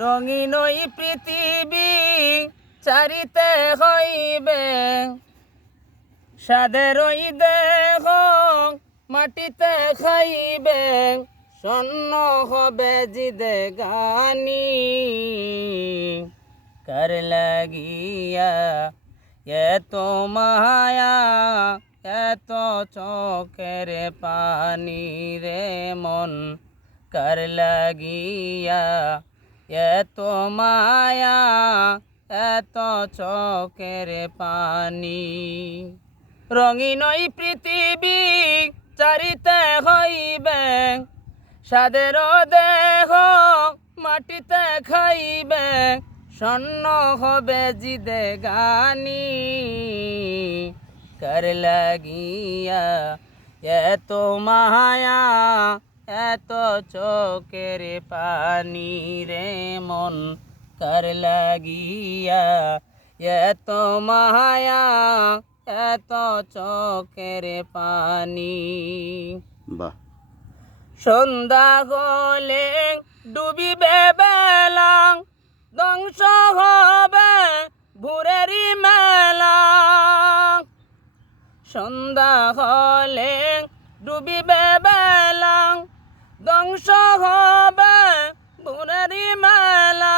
রঙিন এই পৃথিবী চারিতে হইবে সাদের ওই দেহ মাটিতে খাইবে স্বর্ণ হবে জিদে গানি কার লাগিয়া এত মায়া এত চোখের পানি রে মন কার লাগিয়া এত মায়া এত চোখের পানি রঙিন এই পৃথিবী চারিতে হইবে সাদের দেহ মাটিতে খাইবে স্বর্ণ হবে জিদে গানি কার লাগিয়া এত মায়া এত চোখের পানি রে মন কার লাগিয়া এত মায়া এত চোখের পানি বাহ সন্ধ্যা হলে ডুবিবে বেলা ধ্বংস হবে ভোরেরই মেলা সন্ধ্যা হলে ডুবিবে বেলা ধ্বংস হবে ভোরেরই মেলা